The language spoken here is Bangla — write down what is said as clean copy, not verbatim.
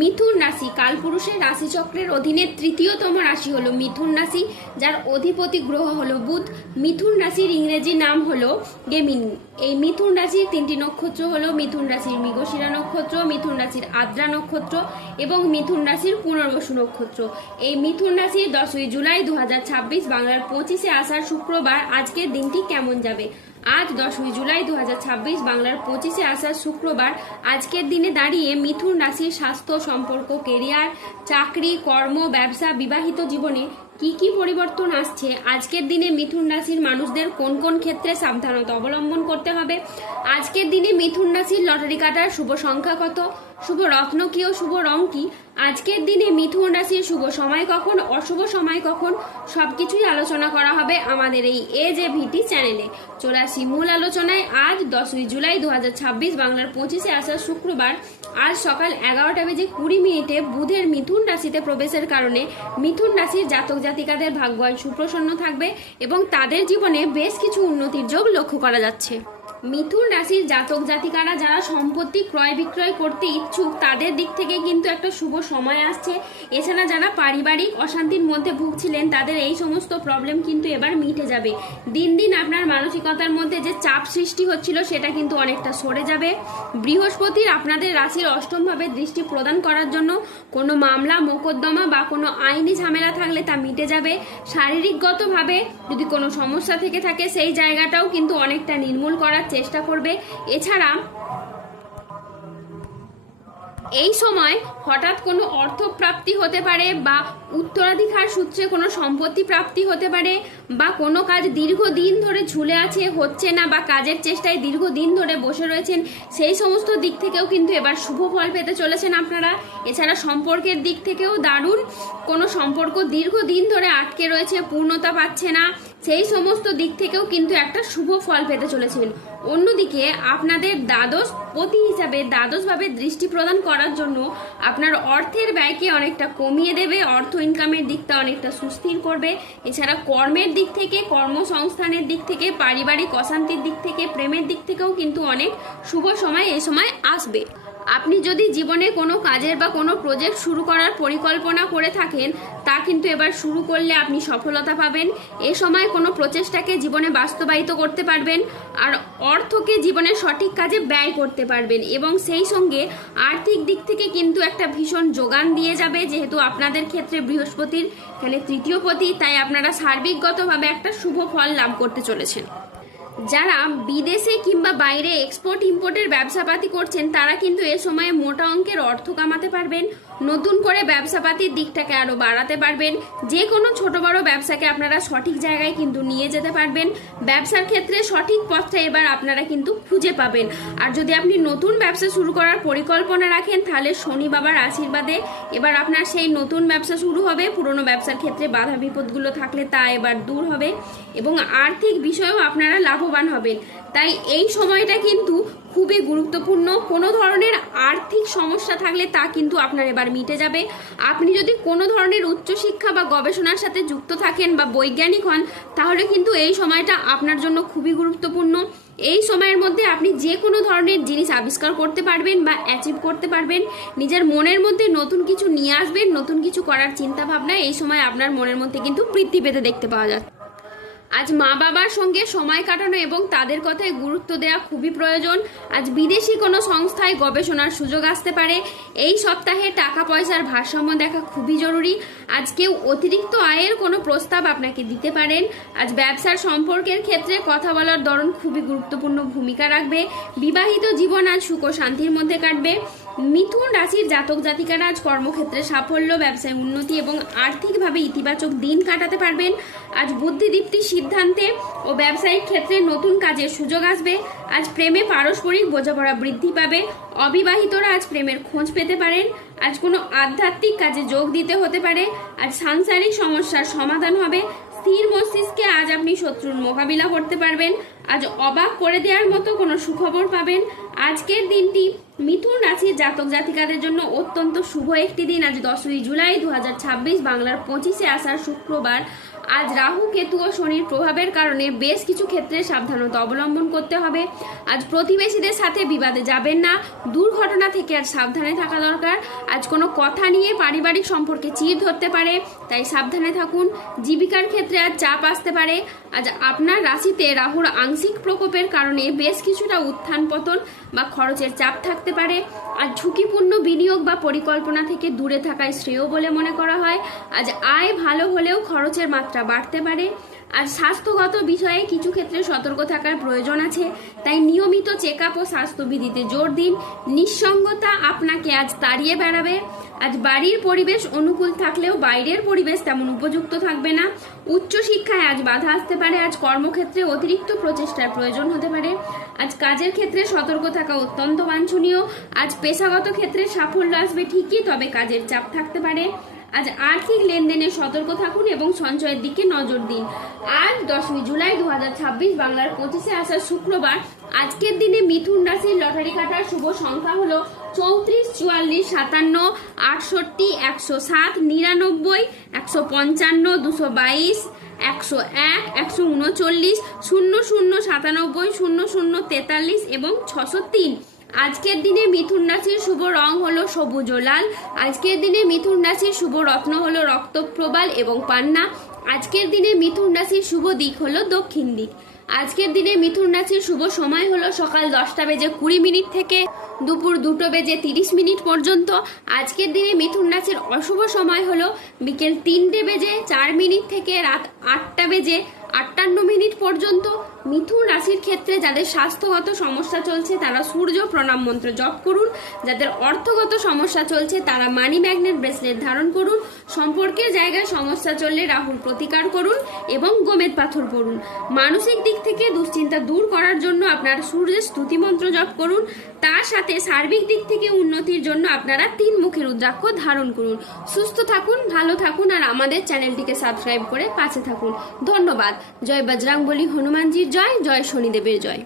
মিথুন রাশি কালপুরুষের রাশিচক্রের অধীনে তৃতীয়তম রাশি হলো মিথুন রাশি, যার অধিপতি গ্রহ হলো বুধ। মিথুন রাশির ইংরেজি নাম হলো গেমিনি। এই মিথুন রাশির তিনটি নক্ষত্র হলো মিথুন রাশির মৃগশিরা নক্ষত্র, মিথুন রাশির আদ্রা নক্ষত্র এবং মিথুন রাশির পুনর্বসু নক্ষত্র। এই মিথুন রাশির 10ই জুলাই 2026 বাংলার 25শে আষাঢ় শুক্রবার আজকের দিনটি কেমন যাবে। আজ 10ই জুলাই 2026 বাংলার 25শে আষাঢ় শুক্রবার আজকের দিনে দাঁড়িয়ে মিথুন রাশির স্বাস্থ্য, সম্পর্ক, কেরিয়ার, চাকরি, কর্ম, ব্যবসা, বিবাহিত জীবনে কি কি পরিবর্তন আসছে, আজকের দিনে মিথুন রাশির মানুষদের কোন কোন ক্ষেত্রে সাবধানতা অবলম্বন করতে হবে, আজকের দিনে মিথুন রাশির লটারি কাটার শুভ সংখ্যা কত, শুভ রত্ন কি ও শুভ রং কি, আজকের দিনে মিথুন রাশির শুভ সময় কখন, অশুভ সময় কখন, সবকিছুই আলোচনা করা হবে আমাদের এই AJVT চ্যানেলে। চলে আসি মূল আলোচনায়। আজ 10ই জুলাই 2026 বাংলার 25শে আষাঢ় শুক্রবার আজ সকাল 11:20 বুধের মিথুন রাশিতে প্রবেশের কারণে মিথুন রাশির জাতক জাতিকাদের ভাগ্যবান সুপ্রসন্ন থাকবে এবং তাদের জীবনে বেশ কিছু উন্নতির যোগ লক্ষ্য করা যাচ্ছে। মিথুন রাশির জাতক জাতিকারা যারা সম্পত্তি ক্রয় বিক্রয় করতে ইচ্ছুক তাদের দিক থেকে কিন্তু একটা শুভ সময় আসছে। এছাড়া যারা পারিবারিক অশান্তির মধ্যে ভুগছিলেন তাদের এই সমস্ত প্রবলেম কিন্তু এবার মিটে যাবে। দিন দিন আপনার মানসিকতার মধ্যে যে চাপ সৃষ্টি হচ্ছিল সেটা কিন্তু অনেকটা সরে যাবে। বৃহস্পতির আপনাদের রাশির অষ্টমভাবে দৃষ্টি প্রদান করার জন্য কোনো মামলা মোকদ্দমা বা কোনো আইনি ঝামেলা থাকলে তা মিটে যাবে। শারীরিকগতভাবে যদি কোনো সমস্যা থেকে থাকে সেই জায়গাটাও কিন্তু অনেকটা নির্মূল করার চেষ্টা করবে। এছাড়া এই সময় হঠাৎ কোনো অর্থ প্রাপ্তি হতে পারে বা উত্তরাধিকার সূত্রে কোনো সম্পত্তি প্রাপ্তি হতে পারে বা কোনো কাজ দীর্ঘদিন ধরে ঝুলে আছে, হচ্ছে না বা কাজের চেষ্টায় দীর্ঘদিন ধরে বসে রয়েছেন, সেই সমস্ত দিক থেকেও কিন্তু এবার শুভ ফল পেতে চলেছেন আপনারা। এছাড়া সম্পর্কের দিক থেকেও দারুণ, কোনো সম্পর্ক দীর্ঘদিন ধরে আটকে রয়েছে, পূর্ণতা পাচ্ছে না, সেই সমস্ত দিক থেকেও কিন্তু একটা শুভ ফল পেতে চলেছেন। অন্যদিকে আপনাদের দ্বাদশ পতি হিসাবে দ্বাদশভাবে দৃষ্টি প্রদান করার জন্য আপনার অর্থের ব্যয়কে অনেকটা কমিয়ে দেবে, অর্থ ইনকামের দিকটা অনেকটা সুস্থির করবে। এছাড়া কর্মের দিক থেকে, কর্মসংস্থানের দিক থেকে, পারিবারিক অশান্তির দিক থেকে, প্রেমের দিক থেকেও কিন্তু অনেক শুভ সময় এই সময় আসবে। আপনি যদি জীবনে কোনো কাজের বা কোনো প্রজেক্ট শুরু করার পরিকল্পনা করে থাকেন তা কিন্তু এবার শুরু করলে আপনি সফলতা পাবেন। এ সময় কোনো প্রচেষ্টাকে জীবনে বাস্তবায়িত করতে পারবেন আর অর্থকে জীবনের সঠিক কাজে ব্যয় করতে পারবেন এবং সেই সঙ্গে আর্থিক দিক থেকে কিন্তু একটা ভীষণ যোগান দিয়ে যাবে। যেহেতু আপনাদের ক্ষেত্রে বৃহস্পতির এখানে তৃতীয় পতি, তাই আপনারা সার্বিকগতভাবে একটা শুভ ফল লাভ করতে চলেছেন। যারা বিদেশে কিংবা বাইরে এক্সপোর্ট ইম্পোর্টের ব্যবসাপাতি করছেন তারা কিন্তু এ সময়ে মোটা অঙ্কের অর্থ কামাতে পারবেন, নতুন করে ব্যবসাপাতির দিকটাকে আরো বাড়াতে পারবেন। যে কোনো ছোট বড় ব্যবসাকে আপনারা সঠিক জায়গায় কিন্তু নিয়ে যেতে পারবেন। ব্যবসার ক্ষেত্রে সঠিক পথটা এবার আপনারা কিন্তু খুঁজে পাবেন। আর যদি আপনি নতুন ব্যবসা শুরু করার পরিকল্পনা রাখেন তাহলে শনি বাবার আশীর্বাদে এবার আপনার সেই নতুন ব্যবসা শুরু হবে। পুরনো ব্যবসার ক্ষেত্রে বাধা বিপদগুলো থাকলে তা এবার দূর হবে এবং আর্থিক বিষয়েও আপনারা লাভবান হবেন। তাই এই সময়টা কিন্তু খুবই গুরুত্বপূর্ণ। কোনো ধরনের আর্থিক সমস্যা থাকলে তা কিন্তু আপনার এবার মিটে যাবে। আপনি যদি কোনো ধরনের উচ্চশিক্ষা বা গবেষণার সাথে যুক্ত থাকেন বা বৈজ্ঞানিক হন তাহলে কিন্তু এই সময়টা আপনার জন্য খুবই গুরুত্বপূর্ণ। এই সময়ের মধ্যে আপনি যে কোনো ধরনের জিনিস আবিষ্কার করতে পারবেন বা অ্যাচিভ করতে পারবেন। নিজের মনের মধ্যে নতুন কিছু নিয়ে আসবেন, নতুন কিছু করার চিন্তা ভাবনা এই সময় আপনার মনের মধ্যে কিন্তু বৃদ্ধি পেতে দেখতে পাওয়া যায়। আজ মা বাবার সঙ্গে সময় কাটানো এবং তাদের কথায় গুরুত্ব দেওয়া খুবই প্রয়োজন। আজ বিদেশি কোনো সংস্থায় গবেষণার সুযোগ আসতে পারে। এই সপ্তাহে টাকা পয়সার ভারসাম্য দেখা খুবই জরুরি। আজ কেউ অতিরিক্ত আয়ের কোনো প্রস্তাব আপনাকে দিতে পারেন। আজ ব্যবসার সম্পর্কের ক্ষেত্রে কথা বলার ধরন খুবই গুরুত্বপূর্ণ ভূমিকা রাখবে। বিবাহিত জীবন আজ সুখ ও শান্তির মধ্যে কাটবে। মিথুন রাশির জাতক জাতিকারা আজ কর্মক্ষেত্রে সাফল্য, ব্যবসায় উন্নতি এবং আর্থিকভাবে ইতিবাচক দিন কাটাতে পারবেন। আজ বুদ্ধিদীপ্তি সিদ্ধান্তে ও ব্যবসায়িক ক্ষেত্রে নতুন কাজের সুযোগ আসবে। আজ প্রেমে পারস্পরিক বোঝাপড়া বৃদ্ধি পাবে। অবিবাহিতরা আজ প্রেমের খোঁজ পেতে পারেন। আজ কোনো আধ্যাত্মিক কাজে যোগ দিতে হতে পারে। আজ সাংসারিক সমস্যার সমাধান হবে। স্থির মস্তিষ্কে আজ আপনি শত্রুর মোকাবিলা করতে পারবেন। আজ অবাক করে দেওয়ার মতো কোনো সুখবর পাবেন। আজকের দিনটি মিথুন রাশির জাতক জাতিকাদের জন্য অত্যন্ত শুভ একটি দিন। আজ 10ই জুলাই 2026 বাংলার 25শে আষাঢ় শুক্রবার আজ রাহু কেতু ও শনির প্রভাবের কারণে বেশ কিছু ক্ষেত্রে সাবধানতা অবলম্বন করতে হবে। আজ প্রতিবেশীদের সাথে বিবাদে যাবেন না, দুর্ঘটনা থেকে আর সাবধানে থাকা দরকার। আজ কোনো কথা নিয়ে পারিবারিক সম্পর্কে চির ধরতে পারে, তাই সাবধানে থাকুন। জীবিকার ক্ষেত্রে আজ চাপ আসতে পারে। আজ আপনার রাশিতে রাহুর আংশিক প্রকোপের কারণে বেশ কিছুটা উত্থান পতন বা খরচের চাপ থাকতে পারে। আজ ঝুঁকিপূর্ণ বিনিয়োগ বা পরিকল্পনা থেকে দূরে থাকায় শ্রেয় বলে মনে করা হয়। আজ আয় ভালো হলেও খরচের মাত্রা বাড়তে পারে। আর স্বাস্থ্যগত বিষয়ে কিছু ক্ষেত্রে সতর্ক থাকার প্রয়োজন আছে, তাই নিয়মিত চেক আপ ও স্বাস্থ্যবিধিতে জোর দিন। নিঃসঙ্গতা আপনাকে আজ তাড়িয়ে বেড়াবে। আজ বাড়ির পরিবেশ অনুকূল থাকলেও বাইরের পরিবেশ তেমন উপযুক্ত থাকবে না। উচ্চশিক্ষায় আজ বাধা আসতে পারে। আজ কর্মক্ষেত্রে অতিরিক্ত প্রচেষ্টার প্রয়োজন হতে পারে। আজ কাজের ক্ষেত্রে সতর্ক থাকা অত্যন্ত বাঞ্ছনীয়। আজ পেশাগত ক্ষেত্রে সাফল্য আসবে ঠিকই, তবে কাজের চাপ থাকতে পারে। আজ আর্থিক লেনদেনে সতর্ক থাকুন এবং সঞ্চয়ের দিকে নজর দিন। আজ 10ই জুলাই 2026 বাংলার 25-এ আসা শুক্রবার। আজকের দিনে মিথুন রাশির লটারি কাটার শুভ সংখ্যা হলো 34, 44, 57, 68, 107, 99, 155, 222, 101, 139, 00, 97, 00, 43 এবং 603। আজকের দিনে মিথুন রাশির শুভ রং হলো সবুজ ও লাল। আজকের দিনে মিথুন রাশির শুভ রত্ন হলো রক্তপ্রবাল এবং পান্না। আজকের দিনে মিথুন রাশির শুভ দিক হলো দক্ষিণ দিক। আজকের দিনে মিথুন রাশির শুভ সময় হলো সকাল 10:20 থেকে দুপুর 2:30 পর্যন্ত। আজকের দিনে মিথুন রাশির অশুভ সময় হলো বিকেল 3:04 থেকে রাত 8:58 পর্যন্ত। মিথুন রাশির ক্ষেত্রে যাদের স্বাস্থ্যগত সমস্যা চলছে তারা সূর্য প্রণাম মন্ত্র জপ করুন। যাদের অর্থগত সমস্যা চলছে তারা মানি ম্যাগনেট ব্রেসলেট ধারণ করুন। সম্পর্কের জায়গায় সমস্যা চললে রাহুর প্রতিকার করুন এবং গোমেদ পাথর পড়ুন। মানসিক দিক থেকে দুশ্চিন্তা দূর করার জন্য আপনার সূর্যের স্তুতি মন্ত্র জপ করুন। তার সাথে সার্বিক দিক থেকে উন্নতির জন্য আপনারা 3 মুখী রুদ্রাক্ষ ধারণ করুন। সুস্থ থাকুন, ভালো থাকুন আর আমাদের চ্যানেলটিকে সাবস্ক্রাইব করে পাশে থাকুন। ধন্যবাদ। জয় বজরংবলী হনুমানজির জয়, জয় শনিদেবের জয়।